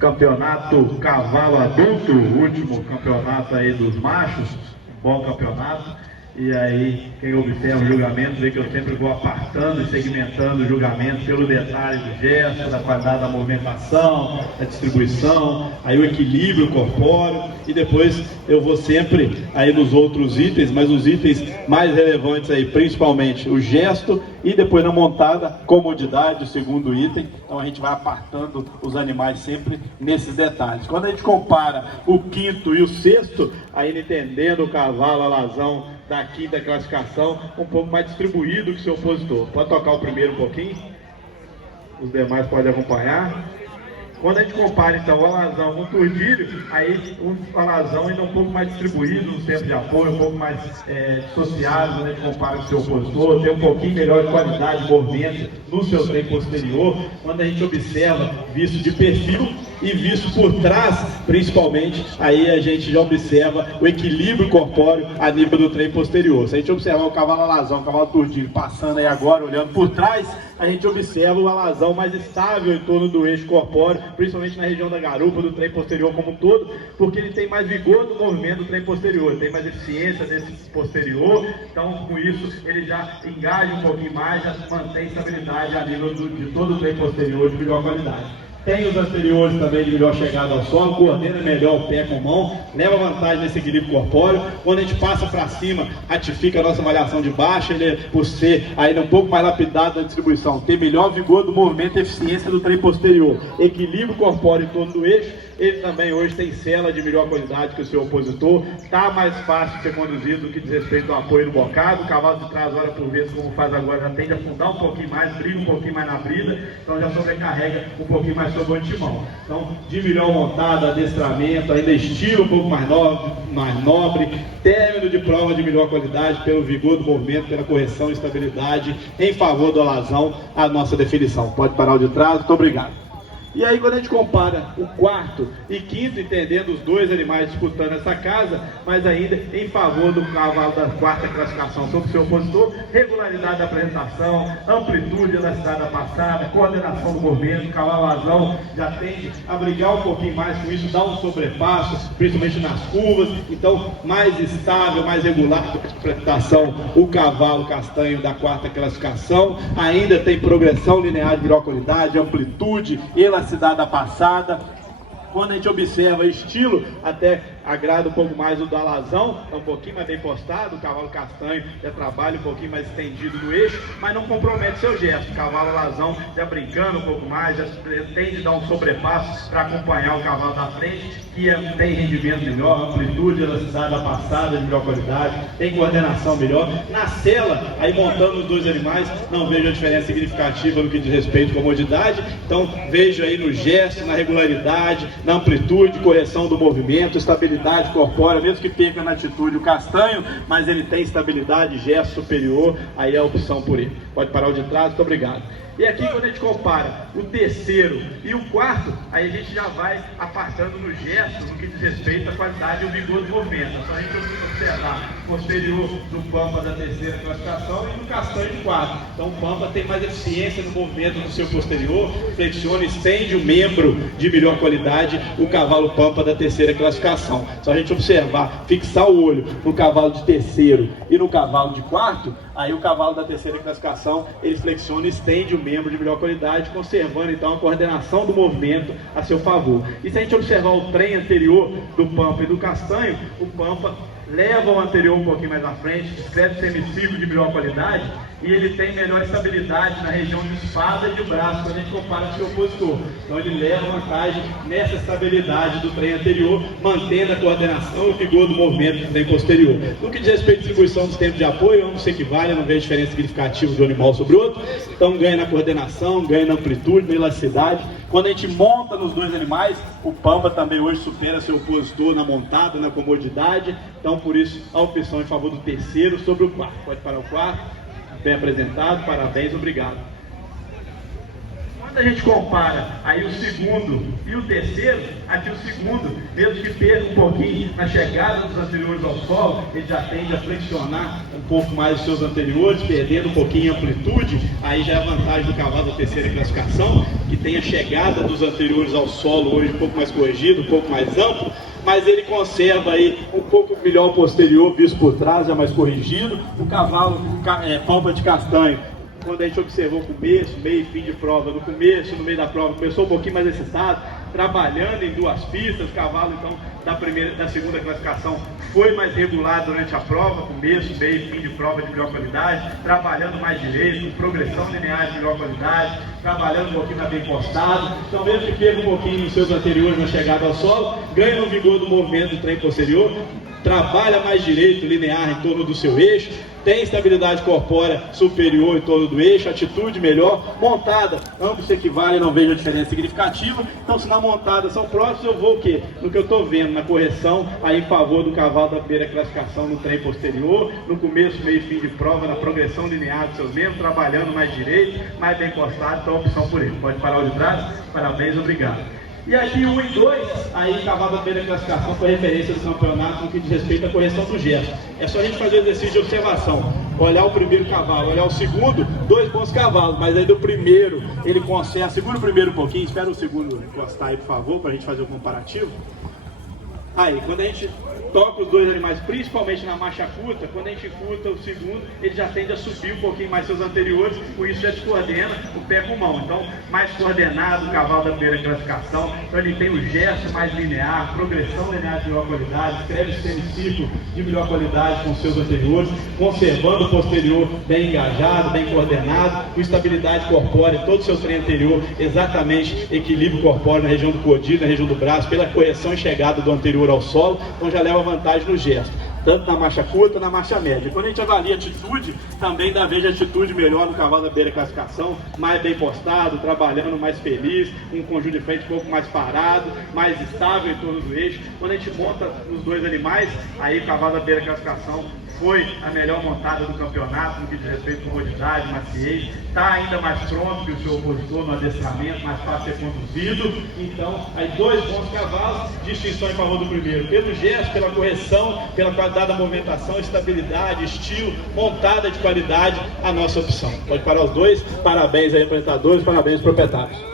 Campeonato Cavalo Adulto, o último campeonato aí dos machos, bom campeonato. E aí, quem observa o julgamento vê que eu sempre vou apartando e segmentando o julgamento pelo detalhe do gesto, da qualidade da movimentação, da distribuição, aí o equilíbrio corpóreo, e depois eu vou sempre aí nos outros itens, mas os itens mais relevantes aí, principalmente o gesto, e depois na montada, comodidade, o segundo item. Então a gente vai apartando os animais sempre nesses detalhes. Quando a gente compara o quinto e o sexto, aí entendendo o cavalo alazão da quinta classificação, um pouco mais distribuído que o seu opositor. Pode tocar o primeiro um pouquinho? Os demais podem acompanhar. Quando a gente compara então o alazão com o turdilho, aí o alazão ainda é um pouco mais distribuído no centro de apoio, um pouco mais dissociado quando a gente compara com o seu opositor, tem um pouquinho melhor de qualidade de movimento no seu trem posterior, quando a gente observa visto de perfil e visto por trás, principalmente, aí a gente já observa o equilíbrio corpóreo a nível do trem posterior. Se a gente observar o cavalo alazão, o cavalo turdilho passando aí agora, olhando por trás, a gente observa o alazão mais estável em torno do eixo corpóreo, principalmente na região da garupa, do trem posterior como um todo, porque ele tem mais vigor no movimento do trem posterior, tem mais eficiência nesse posterior, então com isso ele já engaja um pouquinho mais, já mantém estabilidade a nível de todo o trem posterior de melhor qualidade. Tem os anteriores também de melhor chegada ao solo, coordena melhor o pé com a mão, leva vantagem nesse equilíbrio corpóreo. Quando a gente passa para cima, ratifica a nossa avaliação de baixa, ele, por ser ainda um pouco mais lapidado na distribuição, tem melhor vigor do movimento e eficiência do trem posterior, equilíbrio corpóreo em torno do eixo. Ele também hoje tem cela de melhor qualidade que o seu opositor, está mais fácil de ser conduzido do que diz respeito ao apoio do bocado. O cavalo de trás, hora por vez, como faz agora, já tende a afundar um pouquinho mais, briga um pouquinho mais na brida, então já sobrecarrega um pouquinho mais sobre o antimão. Então, de melhor montada, adestramento, ainda estilo um pouco mais nobre, término de prova de melhor qualidade pelo vigor do movimento, pela correção e estabilidade em favor do alazão, a nossa definição. Pode parar o de trás, muito obrigado. E aí quando a gente compara o quarto e quinto, entendendo os dois animais disputando essa casa, mas ainda em favor do cavalo da quarta classificação sobre o seu opositor, regularidade da apresentação, amplitude, elasticidade da passada, coordenação do movimento, o cavalo alazão já tende a brigar um pouquinho mais com isso, dá um sobrepasso, principalmente nas curvas, então mais estável, mais regular do que a apresentação, o cavalo castanho da quarta classificação, ainda tem progressão linear de melhor qualidade, amplitude, elasticidade da passada. Quando a gente observa estilo, até agrada um pouco mais o do alazão, é um pouquinho mais bem postado, o cavalo castanho já trabalha um pouquinho mais estendido no eixo, mas não compromete seu gesto. O cavalo alazão já brincando um pouco mais, já tende a dar um sobrepasso para acompanhar o cavalo da frente, que tem rendimento melhor, amplitude, elasticidade da passada de melhor qualidade, tem coordenação melhor. Na cela, aí montando os dois animais, não vejo a diferença significativa no que diz respeito à comodidade, então vejo aí no gesto, na regularidade, na amplitude, correção do movimento, estabilidade corpórea, mesmo que perca na atitude o castanho, mas ele tem estabilidade, gesto superior, aí é a opção por ele. Pode parar o de trás, muito obrigado. E aqui quando a gente compara o terceiro e o quarto, aí a gente já vai apartando no gesto, no que diz respeito à qualidade e o vigor do movimento. É só a gente observar o posterior do Pampa da terceira classificação e do castanho de quarto. Então o Pampa tem mais eficiência no movimento do seu posterior, flexiona, estende o membro de melhor qualidade, o cavalo Pampa da terceira classificação. Só a gente observar, fixar o olho no cavalo de terceiro e no cavalo de quarto, aí o cavalo da terceira classificação, ele flexiona e estende o membro de melhor qualidade, conservando então a coordenação do movimento a seu favor. E se a gente observar o trem anterior do Pampa e do castanho, o Pampa leva o anterior um pouquinho mais à frente, discreto semiciclo de melhor qualidade, e ele tem melhor estabilidade na região de espada e de braço, quando a gente compara com o seu opositor. Então ele leva vantagem nessa estabilidade do trem anterior, mantendo a coordenação e o vigor do movimento do trem posterior. No que diz respeito à distribuição dos tempos de apoio, ambos se equivalem, não vejo diferença significativa de um animal sobre o outro, então ganha na coordenação, ganha na amplitude, na elasticidade. Quando a gente monta nos dois animais, o Pampa também hoje supera seu opositor na montada, na comodidade, então por isso a opção em favor do terceiro sobre o quarto. Pode parar o quarto, bem apresentado, parabéns, obrigado. Quando a gente compara aí o segundo e o terceiro, aqui o segundo, mesmo que perca um pouquinho na chegada dos anteriores ao solo, ele já tende a flexionar um pouco mais os seus anteriores, perdendo um pouquinho a amplitude. Aí já é a vantagem do cavalo da terceira classificação, que tem a chegada dos anteriores ao solo hoje um pouco mais corrigido, um pouco mais amplo, mas ele conserva aí um pouco melhor o posterior, visto por trás, já mais corrigido. O cavalo polpa de castanho, quando a gente observou o começo, meio e fim de prova, no começo, no meio da prova, começou um pouquinho mais excitado, trabalhando em duas pistas. O cavalo, então, da segunda classificação foi mais regular durante a prova, começo, meio e fim de prova de melhor qualidade, trabalhando mais direito, com progressão linear de melhor qualidade, trabalhando um pouquinho na bem postado. Então, mesmo que perca um pouquinho nos seus anteriores na chegada ao solo, ganha no vigor do movimento do trem posterior, trabalha mais direito, linear em torno do seu eixo, tem estabilidade corpórea superior em torno do eixo, atitude melhor, montada, ambos se equivalem, não vejo a diferença significativa. Então, se na montada são próximos, eu vou o quê? No que eu estou vendo, na correção, aí em favor do cavalo da primeira classificação no trem posterior, no começo, meio e fim de prova, na progressão linear dos seus membros, trabalhando mais direito, mais bem postado, então a opção por ele. Pode parar o de trás? Parabéns, obrigado. E aqui 1 e 2, aí cavalo da primeira classificação foi referência do campeonato no que diz respeito à correção do gesto. É só a gente fazer o exercício de observação, olhar o primeiro cavalo, olhar o segundo, dois bons cavalos, mas aí do primeiro ele conserva, segura o primeiro um pouquinho, espera o segundo encostar aí por favor, para a gente fazer o comparativo. Aí, quando a gente toca os dois animais, principalmente na marcha curta, quando a gente curta o segundo, ele já tende a subir um pouquinho mais seus anteriores, com isso já descoordena o pé com mão. Então, mais coordenado o cavalo da primeira classificação, então ele tem o gesto mais linear, progressão linear de melhor qualidade, escreve o semicírculo de melhor qualidade com seus anteriores, conservando o posterior bem engajado, bem coordenado, com estabilidade corpórea, todo o seu trem anterior, exatamente equilíbrio corpóreo na região do codilho, na região do braço, pela correção e chegada do anterior ao solo, então já leva vantagem no gesto, tanto na marcha curta, na marcha média. Quando a gente avalia a atitude, também dá vez de atitude melhor no cavalo da primeira classificação, mais bem postado, trabalhando mais feliz, um conjunto de frente um pouco mais parado, mais estável em torno do eixo. Quando a gente monta os dois animais, aí o cavalo da primeira classificação foi a melhor montada do campeonato no que diz respeito à comodidade, maciez, está ainda mais pronto que o seu opositor no adestramento, mais fácil de ser conduzido. Então, aí dois bons cavalos, distinção em favor do primeiro, pelo gesto, pela correção, pela qualidade da movimentação, estabilidade, estilo, montada de qualidade, a nossa opção. Pode parar os dois, parabéns aí apresentadores, parabéns proprietários.